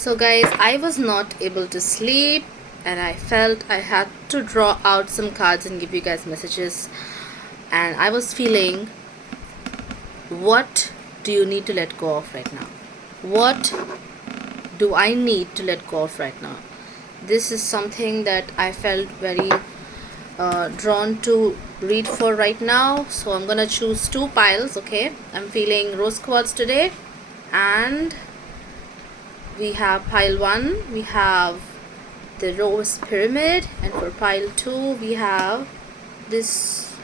So, guys, I was not able to sleep and I felt I had to draw out some cards and give you guys messages. And I was feeling, what do you need to let go of right now? What do I need to let go of right now? This is something that I felt very drawn to read for right now. So, I'm gonna choose two piles, okay? I'm feeling rose quartz today, and we have pile 1, we have the rose pyramid, and for pile 2 we have this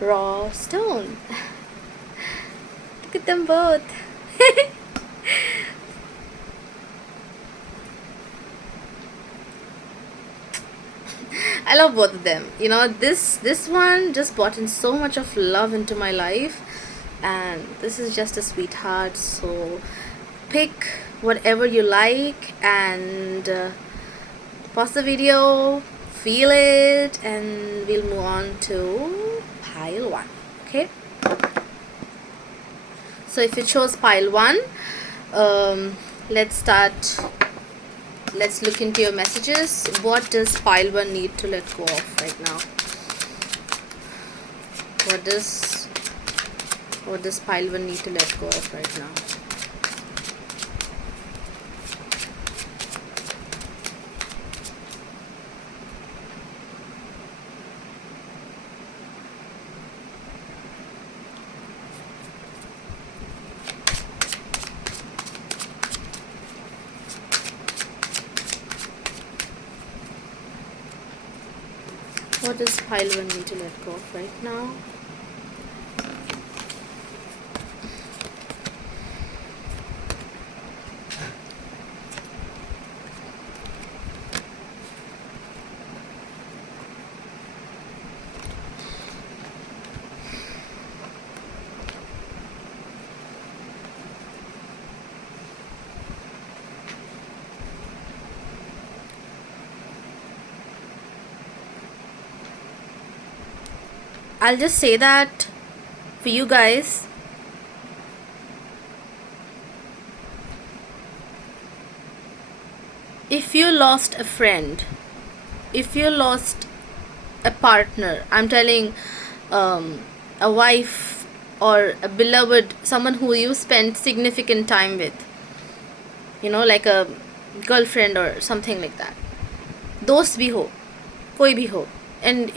raw stone. Look at them both. I love both of them. You know, this one just brought in so much of love into my life, and this is just a sweetheart. So pick whatever you like and pause the video, feel it, and we'll move on to pile 1. Okay, so if you chose pile 1, let's start. Let's look into your messages. What does pile 1 need to let go of right now? What does pile 1 need to let go of right now? What does pile 1 need to let go of right now? I'll just say that for you guys, if you lost a friend, if you lost a partner, I'm telling, a wife or a beloved, someone who you spent significant time with, you know, like a girlfriend or something like that, दोस्त भी हो, कोई भी हो, and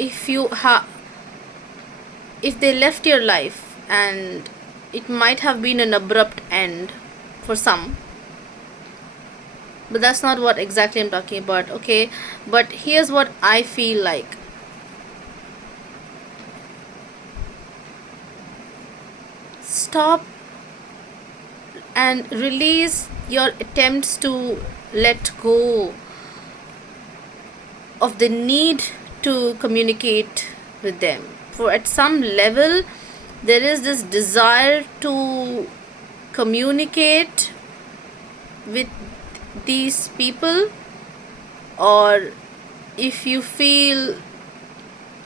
if they left your life, and it might have been an abrupt end for some, but that's not what exactly I'm talking about, okay? But here's what I feel like. Stop and release your attempts to let go of the need to communicate with them. For at some level, there is this desire to communicate with these people, or if you feel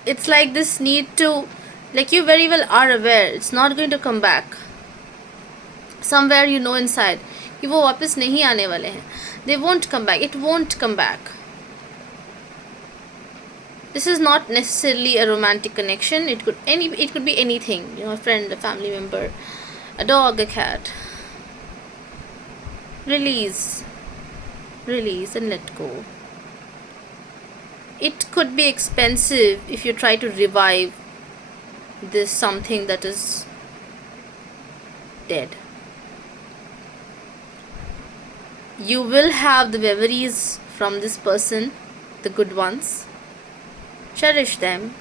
it's like this need to, like, you very well are aware it's not going to come back. Somewhere you know inside कि वो वापस नहीं आने वाले हैं. They won't come back. It won't come back. This is not necessarily a romantic connection. It could be anything. You know, a friend, a family member, a dog, a cat. Release and let go. It could be expensive if you try to revive this something that is dead. You will have the memories from this person, the good ones. Cherish them.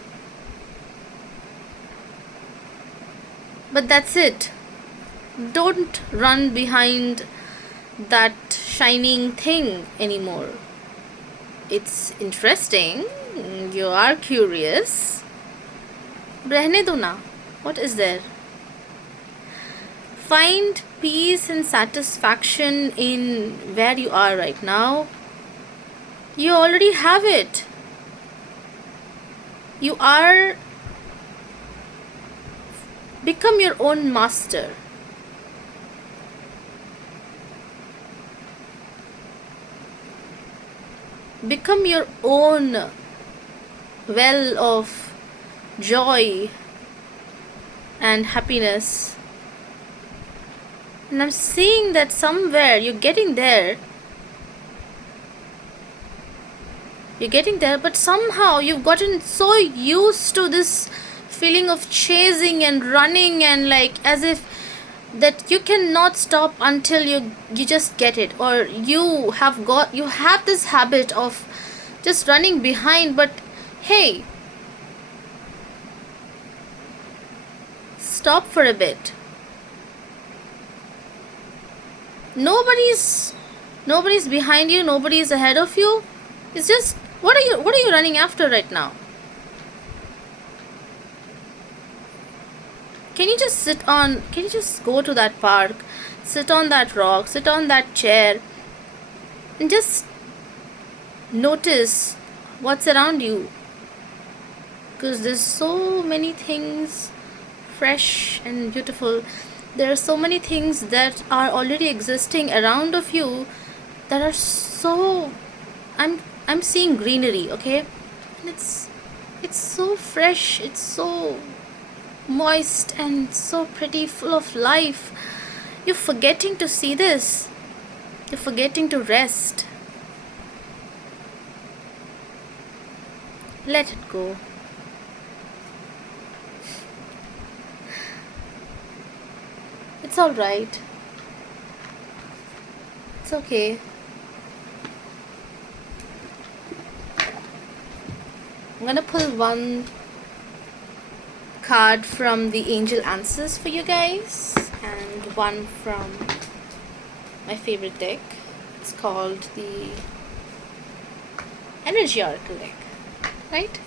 But that's it. Don't run behind that shining thing anymore. It's interesting. You are curious. रहने दो ना. What is there? Find peace and satisfaction in where you are right now. You already have it. You are, become your own master. become your own well of joy and happiness. And I'm seeing that somewhere you're getting there. You're getting there, but somehow you've gotten so used to this feeling of chasing and running, and like as if that you cannot stop until you just get it, or you have this habit of just running behind. But hey, stop for a bit. Nobody's behind you, nobody's ahead of you. It's just, what are you running after right now? Can you just go to that park, sit on that rock, sit on that chair, and just notice what's around you? Because there's so many things fresh and beautiful. There are so many things that are already existing around of you that are so, I'm seeing greenery, okay? And it's so fresh, it's so moist and so pretty, full of life. You're forgetting to see this. You're forgetting to rest. Let it go. It's alright. It's okay. I'm gonna pull one card from the Angel Answers for you guys, and one from my favorite deck. It's called the Energy Oracle deck, right?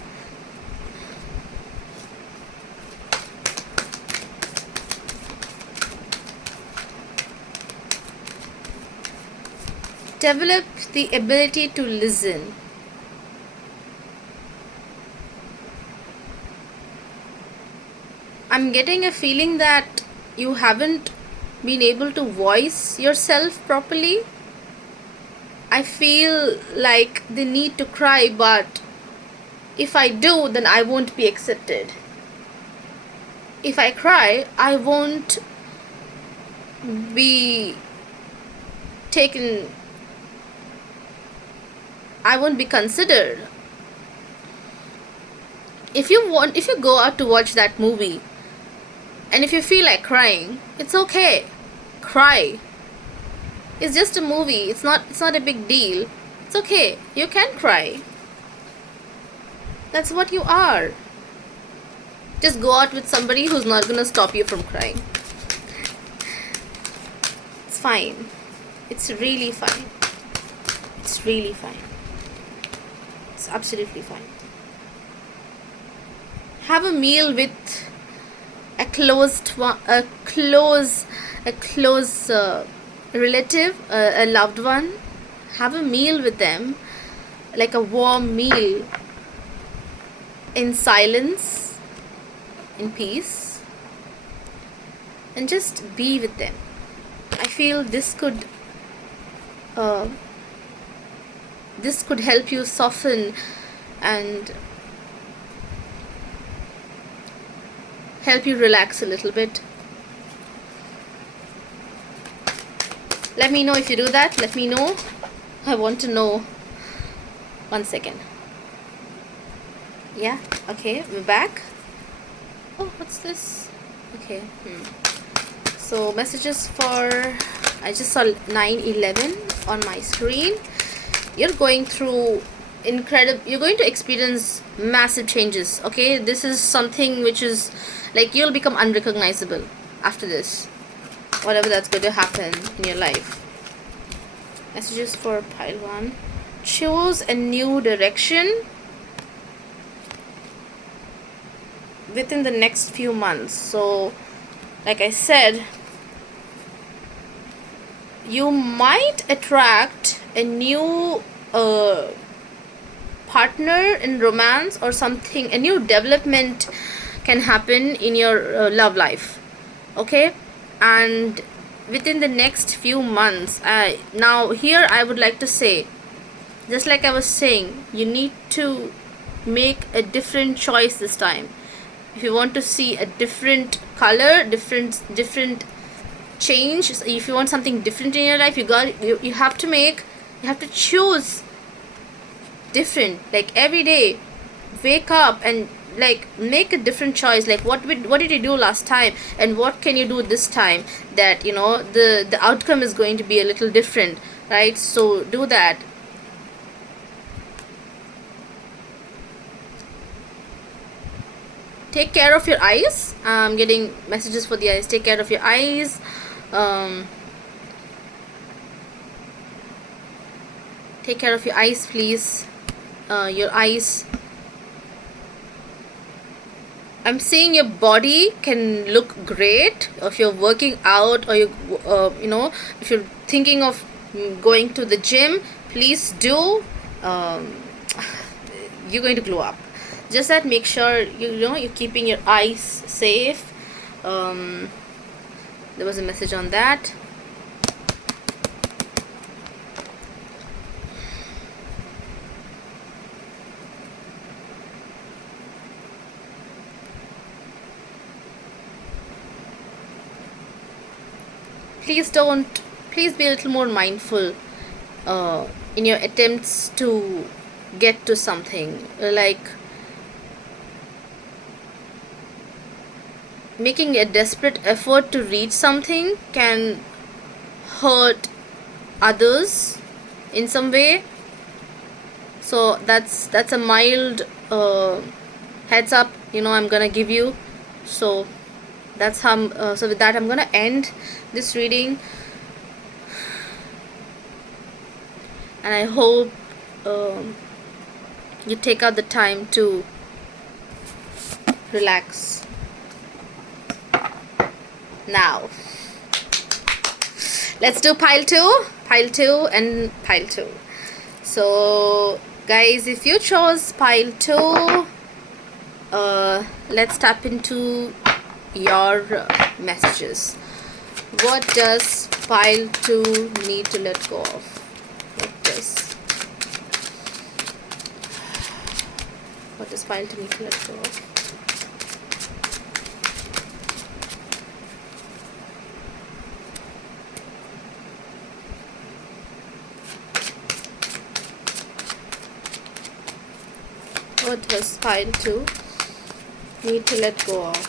Develop the ability to listen. I'm getting a feeling that you haven't been able to voice yourself properly. I feel like the need to cry, but if I do, then I won't be accepted. If I cry, I won't be taken, I won't be considered. If you go out to watch that movie, and if you feel like crying, it's okay. Cry. It's just a movie. It's not a big deal. It's okay. You can cry. That's what you are. Just go out with somebody who's not gonna stop you from crying. It's fine. It's really fine. It's really fine. It's absolutely fine. Have a meal with a close relative, a loved one. Have a meal with them, like a warm meal, in silence, in peace, and just be with them. I feel this could help you soften and help you relax a little bit. Let me know if you do that. Let me know. I want to know. 1 second. Yeah, okay, we're back. Oh, what's this? Okay. So messages for, I just saw 9/11 on my screen. You're going through you're going to experience massive changes, okay? This is something which is like, you'll become unrecognizable after this, whatever that's going to happen in your life. Messages for pile 1. Choose a new direction within the next few months. So like I said, you might attract a new partner in romance or something. A new development can happen in your love life, okay? And within the next few months, now here I would like to say just like I was saying, you need to make a different choice this time. If you want to see a different color, different change, if you want something different in your life, you have to make, you have to choose different. Like every day, wake up and like make a different choice. Like what did you do last time, and what can you do this time, that you know the outcome is going to be a little different, right? So do that. Take care of your eyes. I'm getting messages for the eyes. Take care of your eyes. um Take care of your eyes, please. Your eyes, I'm seeing your body can look great if you're working out, or you know, if you're thinking of going to the gym, please do. um, you're going to glow up. Just that, make sure you know you're keeping your eyes safe. um, there was a message on that. Please be a little more mindful in your attempts to get to something. Like making a desperate effort to reach something can hurt others in some way. So that's a mild heads up, you know, I'm gonna give you. So that's how so with that I'm gonna end this reading, and I hope you take out the time to relax. Now let's do pile 2 and pile 2. So guys, if you chose pile 2, let's tap into your messages. What does pile 2 need to let go of? What does pile 2 need to let go of? What does pile 2 need to let go of?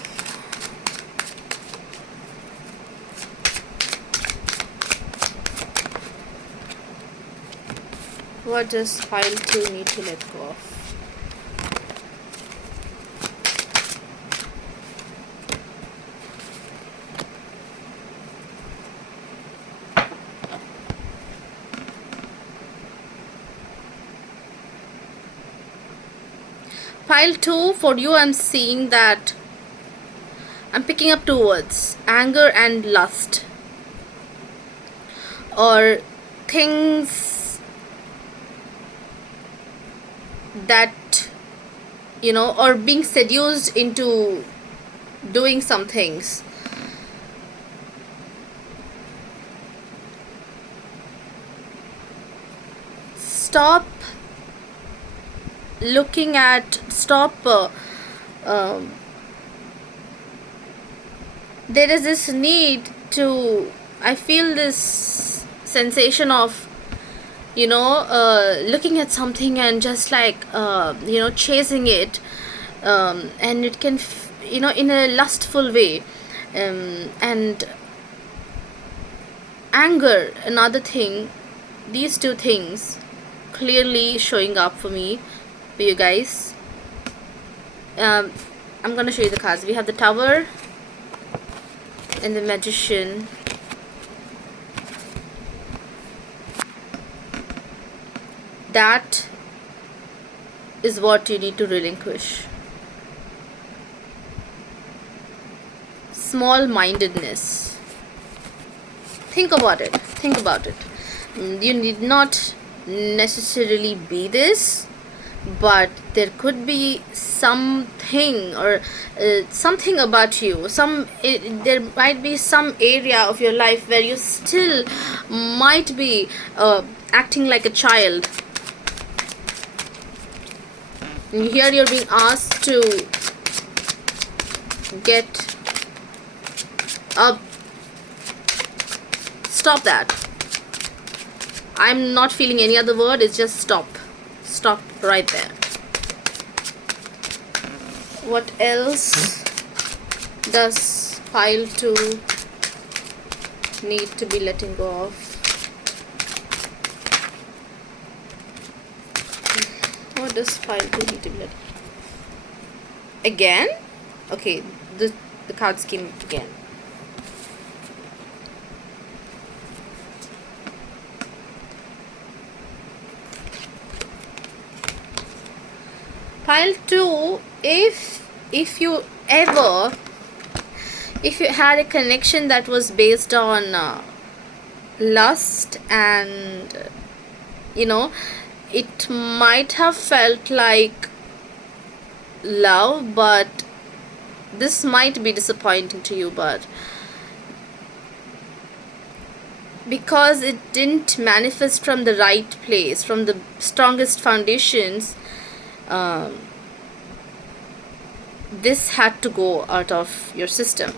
What does pile 2 need to let go of? Pile 2, for you, I'm seeing that I'm picking up 2 words: anger and lust, or things that, you know, or being seduced into doing some things. Stop looking at, there is this need to, I feel this sensation of, you know, looking at something and just like, you know, chasing it, and it can, you know, in a lustful way, and anger, another thing. These 2 things clearly showing up for me, for you guys. I'm gonna show you the cards. We have the Tower and the Magician. That is what you need to relinquish. Small-mindedness. Think about it. You need not necessarily be this, but there could be something, or something about you, there might be some area of your life where you still might be acting like a child, And here you're being asked to get up. Stop that. I'm not feeling any other word. It's just stop. Stop right there. What else does pile 2 need to be letting go of? What does pile 2 need to be letting go of? Again? Okay, the cards came again. Pile 2, if you had a connection that was based on lust, and it might have felt like love, but this might be disappointing to you, but because it didn't manifest from the right place, from the strongest foundations, this had to go out of your system.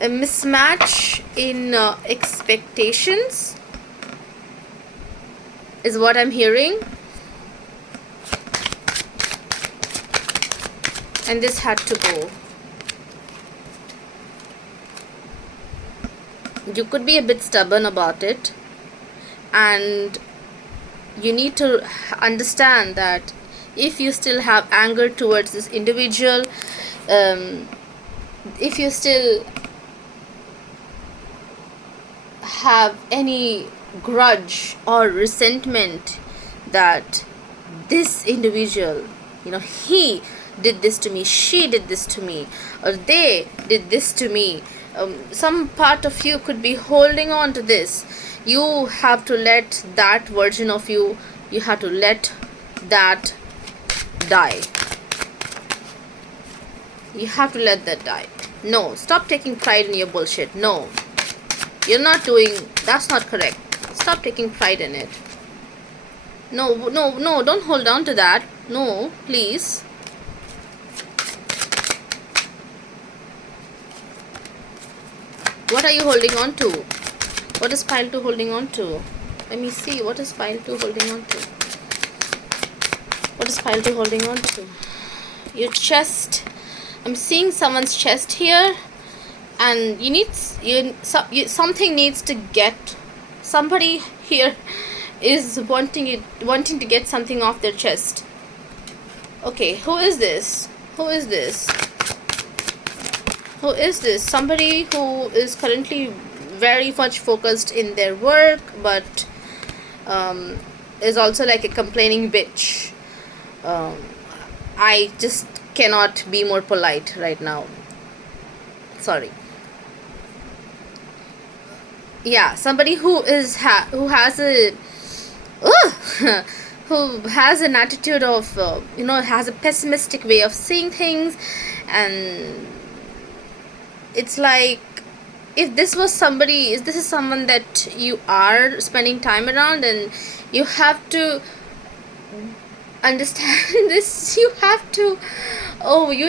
A mismatch in expectations is what I'm hearing, and this had to go. You could be a bit stubborn about it, and you need to understand that if you still have anger towards this individual, if you still have any grudge or resentment that this individual, he did this to me, she did this to me, or they did this to me, some part of you could be holding on to this. You have to let that version of you have to let that die. You have to let that die. No, stop taking pride in your bullshit. No, you're not doing, that's not correct. Stop taking pride in it. No, don't hold on to that. No, please. What are you holding on to? What is pile 2 holding on to? Let me see. What is pile 2 holding on to? What is pile 2 holding on to? Your chest. I'm seeing someone's chest here, and something needs to get. Somebody here is wanting to get something off their chest. Okay, who is this? Who is this? Who is this? Somebody who is currently very much focused in their work, but is also like a complaining bitch. I just cannot be more polite right now. Sorry. Yeah, somebody who has who has an attitude of has a pessimistic way of seeing things, and it's like, if this is someone that you are spending time around, and you have to understand this, you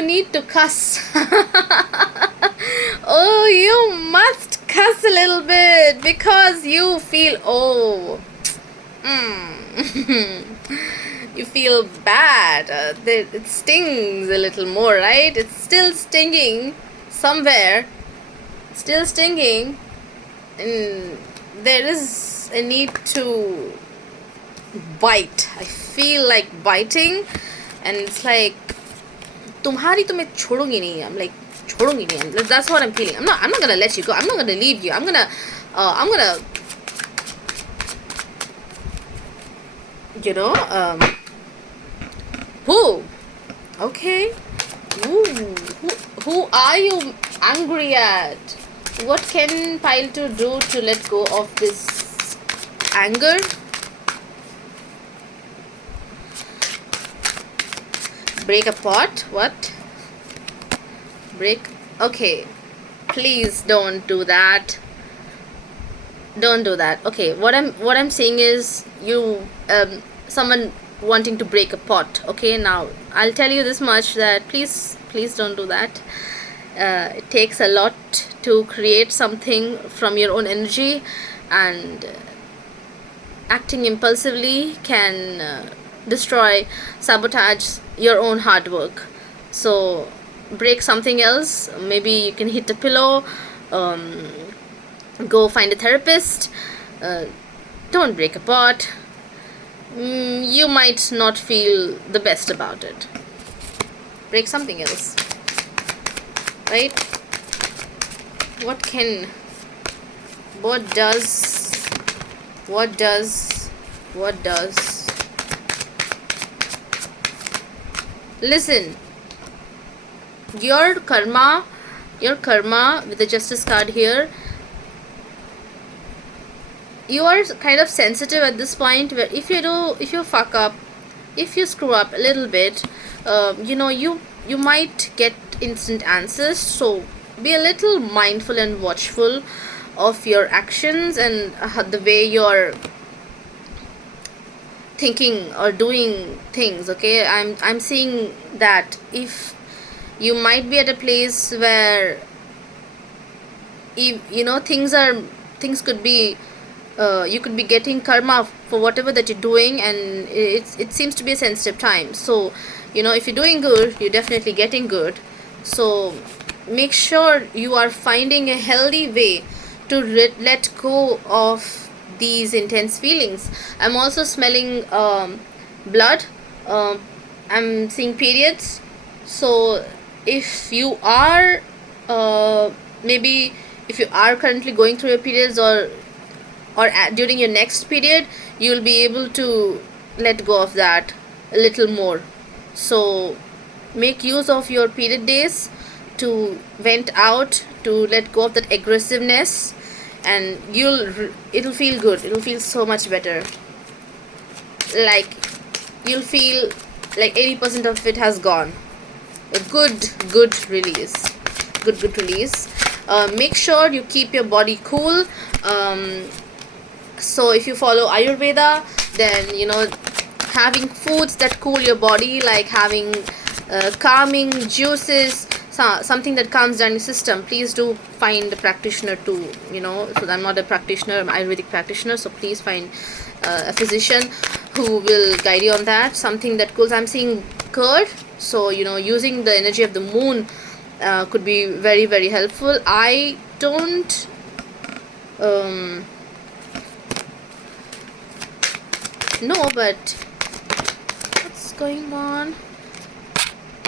need to cuss. Oh, you must cuss a little bit, because you feel you feel bad. It stings a little more, right? It's still stinging somewhere. Still stinging, and there is a need to bite. I feel like biting, and it's like, तुम्हारी तो मैं छोड़ूंगी नहीं. I'm like, छोड़ूंगी नहीं. That's what I'm feeling. I'm not gonna let you go. I'm not gonna leave you. I'm gonna who? Okay. Ooh, who are you angry at? What can pile 2 do to let go of this anger? Break a pot? What? Break? Okay. Please don't do that. Don't do that. Okay, what I'm saying is you someone wanting to break a pot. Okay, now I'll tell you this much, that please don't do that. It takes a lot to create something from your own energy, and acting impulsively can destroy, sabotage your own hard work. So break something else. Maybe you can hit a pillow, um, go find a therapist. uh, don't break a pot. You might not feel the best about it. Break something else, right? what can what does what does what does listen, your karma with the justice card here. You are kind of sensitive at this point, where if you fuck up, if you screw up a little bit, you might get instant answers. So be a little mindful and watchful of your actions, and the way you're thinking or doing things. Okay, I'm seeing that if you might be at a place where things could be, you could be getting karma for whatever that you're doing, and it seems to be a sensitive time. So if you're doing good, you're definitely getting good. So make sure you are finding a healthy way to let go of these intense feelings. I'm also smelling blood. I'm seeing periods. So if you are maybe if you are currently going through your periods, or during your next period, you'll be able to let go of that a little more. So make use of your period days to vent out, to let go of that aggressiveness, and it'll feel good. It'll feel so much better. Like you'll feel like 80% of it has gone. A good release. Good release. Make sure you keep your body cool. So if you follow Ayurveda, then having foods that cool your body, like having calming juices, something that calms down your system. Please do find a practitioner too. So I'm not a practitioner, I'm an Ayurvedic practitioner, so please find a physician who will guide you on that. Something that cools. I'm seeing curd, so using the energy of the moon could be very, very helpful. I don't know, but what's going on?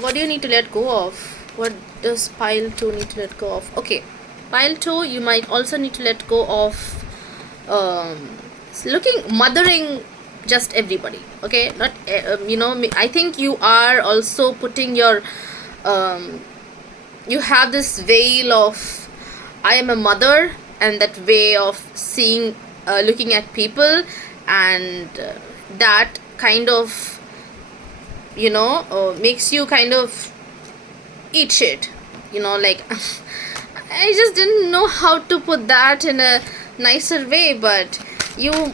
What do you need to let go of? What does pile 2 need to let go of? Okay, pile 2, you might also need to let go of mothering just everybody. Okay, not I think you are also putting your you have this veil of I am a mother, and that way of seeing, looking at people, and that kind of makes you kind of eat shit, like I just didn't know how to put that in a nicer way. But you'll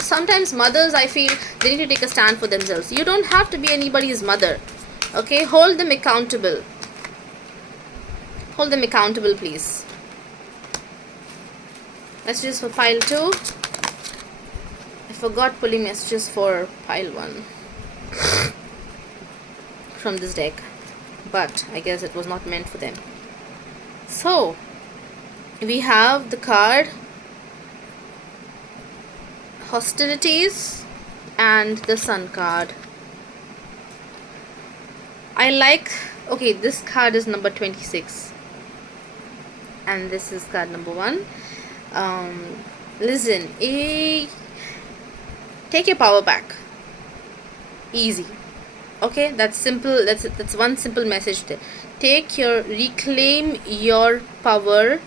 sometimes mothers, I feel they need to take a stand for themselves. You don't have to be anybody's mother. Okay, hold them accountable, please. Messages for pile 2. I forgot pulling messages for pile 1 from this deck, but I guess it was not meant for them. So we have the card hostilities and the sun card. Okay, this card is number 26 and this is card number 1. Listen, take your power back. Easy. Okay, that's simple. That's one simple message there. Reclaim your power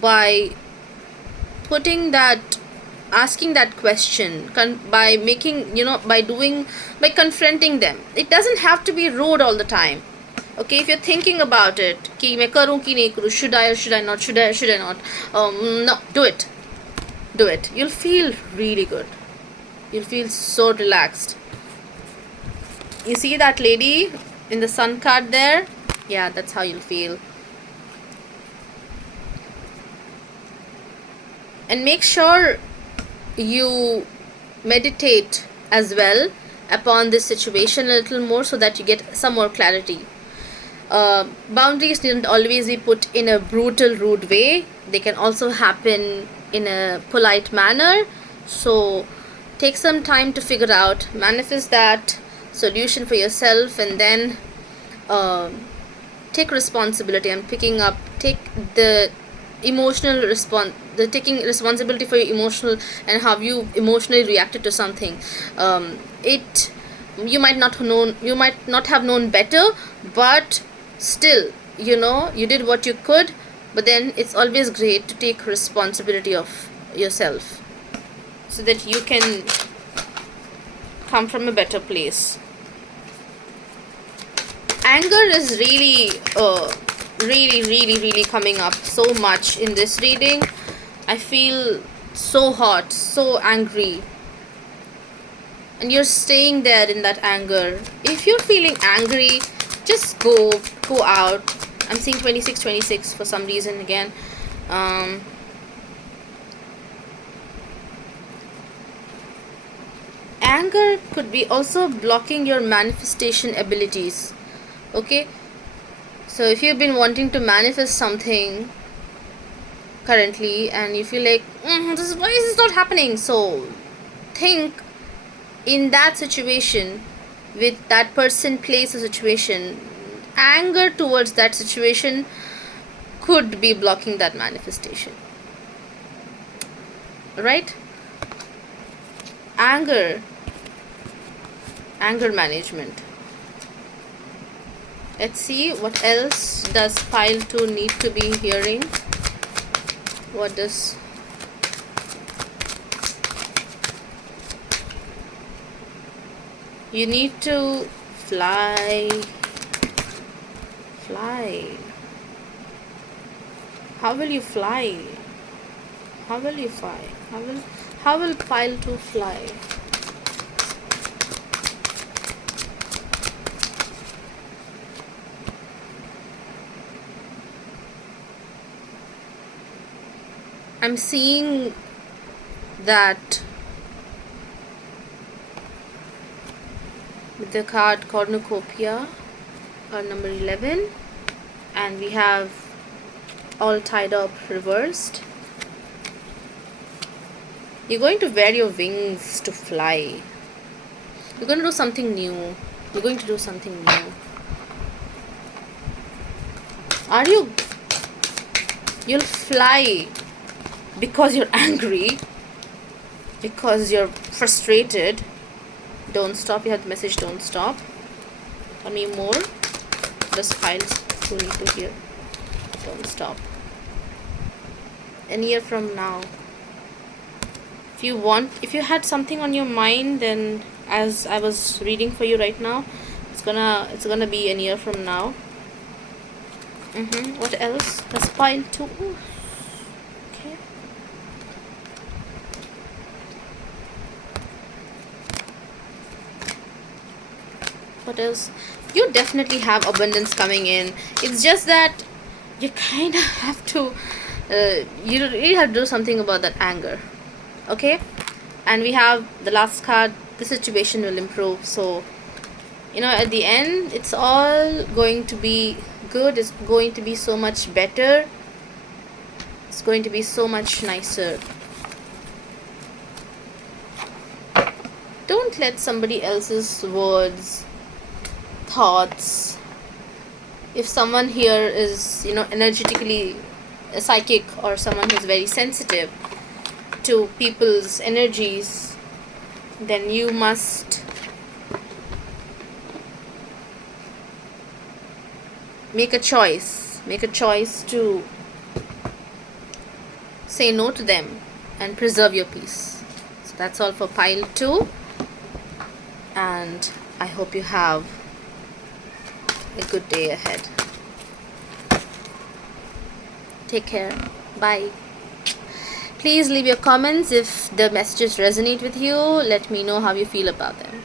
by asking that question, by making, by confronting them. It doesn't have to be rude all the time. Okay, if you're thinking about it, कि मैं करूँ कि नहीं करूँ, should I or should I not, should I not, no, do it. Do it. You'll feel really good. You'll feel so relaxed. You see that lady in the sun card there? Yeah, that's how you'll feel. And make sure you meditate as well upon this situation a little more, so that you get some more clarity. Boundaries needn't always be put in a brutal, rude way. They can also happen in a polite manner. So take some time to figure out, manifest that solution for yourself, and then take responsibility. I'm picking up, take the emotional response, the taking responsibility for your emotional and how you emotionally reacted to something. It You might not have known better, but still, you did what you could. But then it's always great to take responsibility of yourself, so that you can come from a better place. Anger is really coming up so much in this reading. I feel so hot, so angry, and you're staying there in that anger. If you're feeling angry, just go out. I'm seeing 26 for some reason again. Anger could be also blocking your manifestation abilities. Okay, so if you've been wanting to manifest something currently and you feel like, why is this not happening, so think, in that situation, with that person, place, or situation, anger towards that situation could be blocking that manifestation, right? Anger management. Let's see what else does pile 2 need to be hearing. What does you need to fly? How will you fly? How will pile 2 fly? I'm seeing that with the card Cornucopia, card number 11, and we have all tied up reversed. You're going to wear your wings to fly. You're going to do something new. You'll fly because you're angry, because you're frustrated. Don't stop. You have the message, don't stop. Tell me more. This files who need to hear. Don't stop. A year from now, if you had something on your mind, then as I was reading for you right now, it's gonna be a year from now. What else? Let's pile 2. Okay. What else? You definitely have abundance coming in. It's just that you kind of have to you really have to do something about that anger. Okay, and we have the last card, the situation will improve. So at the end, it's all going to be good. It's going to be so much better. It's going to be so much nicer. Don't let somebody else's words, thoughts, if someone here is energetically psychic, or someone who's very sensitive to people's energies, then you must make a choice to say no to them and preserve your peace. So that's all for pile 2, and I hope you have a good day ahead. Take care. Bye. Please leave your comments if the messages resonate with you. Let me know how you feel about them.